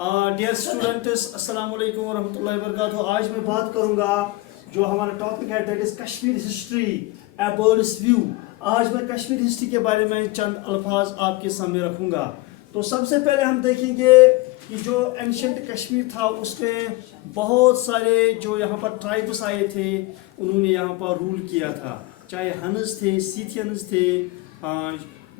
Dear students, अस्सलाम वालेकुम वरहमतुल्लाहि वबरकातुहू। आज मैं बात करूंगा जो हमारा टॉपिक है that is Kashmir history a birds view. आज मैं कश्मीर हिस्ट्री के बारे में चंद अल्फाज आपके सामने रखूंगा। तो सबसे पहले हम देखेंगे कि जो एंशिएंट कश्मीर था उसमें बहुत सारे जो यहाँ पर ट्राइब्स आए थे, उन्होंने यहाँ पर रूल किया था। चाहे हनस थे, सीथियंस थे,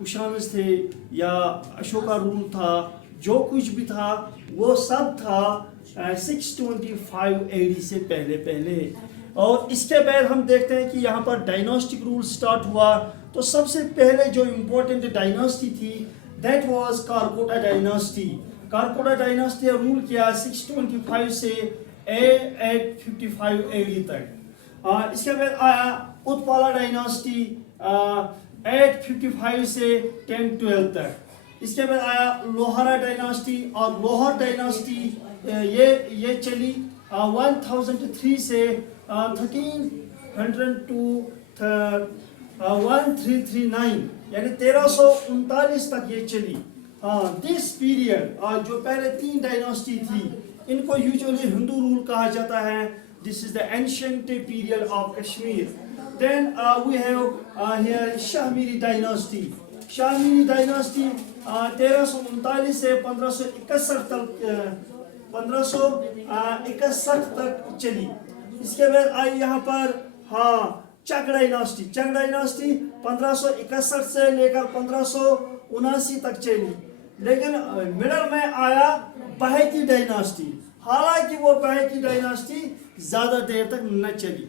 उशानस थे या अशोका रूल था, जो कुछ भी था वो सब था 625 AD से पहले। और इसके बाद हम देखते हैं कि यहाँ पर डायनास्टिक रूल स्टार्ट हुआ। तो सबसे पहले जो इम्पोर्टेंट डायनास्टी थी that was Karkota dynasty. Karkota dynasty rule किया 625 से 855 AD तक। इसके बाद आया उत्पाला डायनास्टी 855 से 1012 तक। इसके बाद आया लोहारा डायनास्टी, और लोहार डायनास्टी ये चली 1003 से 1300 1339 यानी 1339 तक ये चली। दिस पीरियड जो पहले 3 डायनास्टी थी इनको यूजुअली हिंदू रूल कहा जाता है। This is the ancient period of Kashmir. Then we have here Shahmiri dynasty. Shahmiri dynasty 1339 से 1561 तक चली। इसके बाद आई यहाँ पर चक डायनास्टी। चक डायनास्टी 1561 से लेकर 1579 तक चली। लेकिन मिडल में आया बहैती डायनास्टी। हालांकि वो बहैती डायनास्टी ज्यादा देर तक न चली।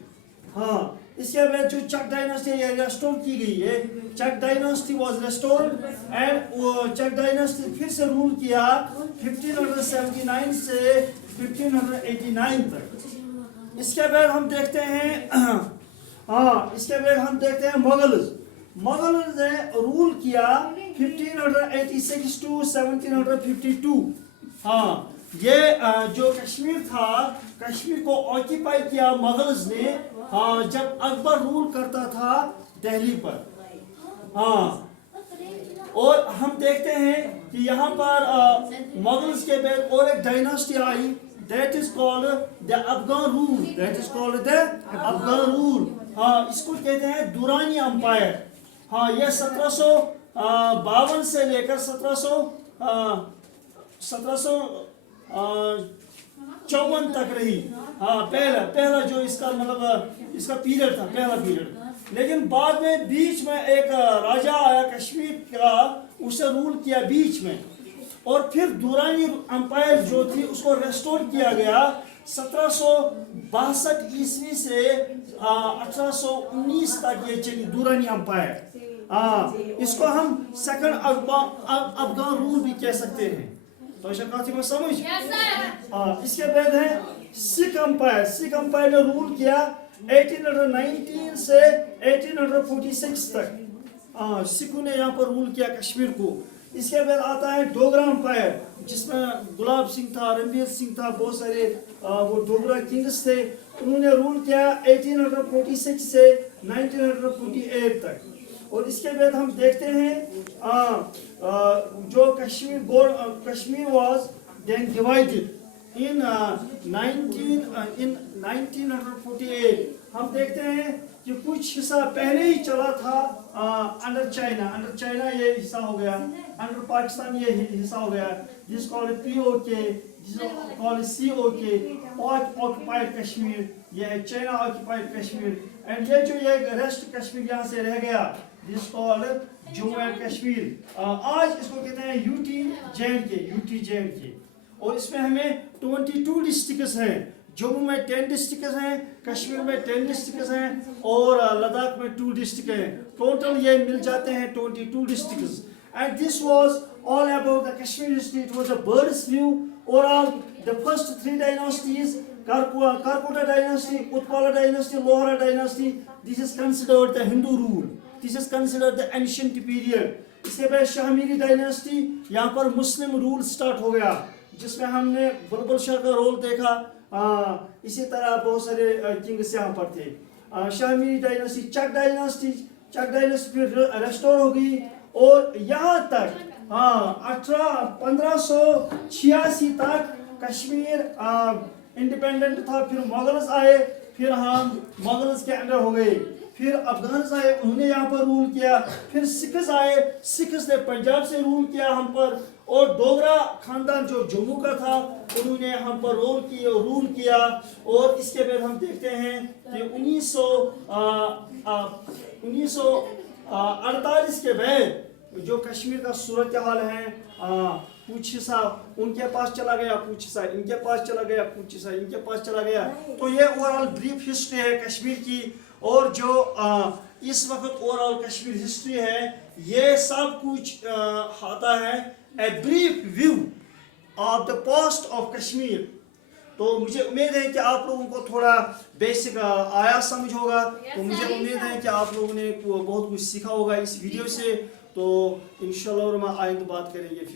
इसके बाद जो चक डायनास्टी ये रेस्टोर की गई है। Chak dynasty was restored and Chak dynasty फिर से रूल किया 1579 से 1589 तक। इसके बाद हम देखते हैं मुगल्स ने रूल किया 1586 टू 1752। ये जो कश्मीर था, कश्मीर को ऑक्यूपाई किया मुगल्स ने जब अकबर रूल करता था दिल्ली पर। और हम देखते हैं कि यहाँ पर मुगल्स के बाद और एक dynasty I that is called the Afghan rule. इसको कहते हैं दुरानी अंपायर। यह 1752 से लेकर 1754 तक रही। पहला जो इसका मतलब इसका पीरियड था, पहला पीरियड। लेकिन बाद में बीच में एक राजा आया कश्मीर का, उसे रूल किया बीच में, और फिर दुरानी अंपायर जो थी उसको रेस्टोर किया गया 1762 ईस्वी से 1819 तक ये चली दुरानी अंपायर। इसको हम सेकंड अफगान रूल भी कह सकते हैं। तो शकाती में समझ। इसके बाद है सिख अंपायर। सिख अंपायर ने रूल किया 1819 से 1846 तक। सिखों ने यहाँ पर रूल किया कश्मीर को। इसके बाद आता है डोगरा अंपायर, जिसमें गुलाब सिंह था, रणबीर सिंह था, बहुत सारे वो डोगरा किंग्स थे। उन्होंने रूल किया 1846 से 1948 तक। और इसके बाद हम देखते हैं जो Kashmir was then divided in 1948। हम देखते हैं कि कुछ हिस्सा पहले ही चला था अंडर चाइना ये हिस्सा हो गया, अंडर पाकिस्तान ये हिस्सा हो गया, जिस कॉल्ड POK, जिस कॉल्ड COK, ऑक्युपाइड कश्मीर। ये है चाइना ऑक्युपाइड कश्मीर। एंड ये जो ये रेस्ट कश्मीर यहाँ से रह गया जिस कॉल्ड जम्मू एंड कश्मीर। आज इसको कहते हैं UT JNK। और इसमें हमें 22 डिस्ट्रिक्ट्स हैं। जम्मू में 10 डिस्ट्रिक्ट्स हैं, कश्मीर में 10 डिस्ट्रिक्ट्स हैं, और लद्दाख में 2 डिस्ट्रिक्ट हैं। टोटल ये मिल जाते हैं 22 districts. And this was all about the Kashmir history. It was a bird's view. Overall the first 3 dynasties, Karkota dynasty, Utpala dynasty, Lohara dynasty, this is considered the Hindu rule. This is considered the ancient period. इसके बाद Shahmiri dynasty, यहाँ पर मुस्लिम rule start हो गया, जिसमें हमने बुलबुल शाह का role देखा। इसी तरह बहुत सारे किंग्स यहाँ पर थे। शाहमीरी डायनास्टी, चक डायनास्टी फिर रेस्टोर हो गई। और यहाँ तक हाँ 1586 तक कश्मीर इंडिपेंडेंट था, फिर मुगल्स आए, फिर हम मुगल्स के अंडर हो गए, फिर अफगान्स आए, उन्होंने यहाँ पर रूल किया, फिर सिख्स आए, सिख्स ने पंजाब से रूल किया हम पर, और डोगरा खानदान जो जम्मू का था उन्होंने हम पर रूल किया। और इसके बाद हम देखते हैं कि 1948 के बाद जो कश्मीर का सूरत हाल है, कुछ हिस्सा उनके पास चला गया, कुछ हिस्सा इनके पास चला गया, कुछ हिस्सा इनके पास चला गया। तो ये ओवरऑल ब्रीफ हिस्ट्री है कश्मीर की। और जो इस वक्त ओवरऑल कश्मीर हिस्ट्री है, ये सब कुछ आता है a brief view of the past of Kashmir. तो मुझे उम्मीद है कि आप लोगों को थोड़ा बेसिक आया समझ होगा। तो मुझे उम्मीद है कि आप लोगों ने बहुत कुछ सीखा होगा इस वीडियो से। तो इंशाल्लाह आइंदा बात करेंगे फिर।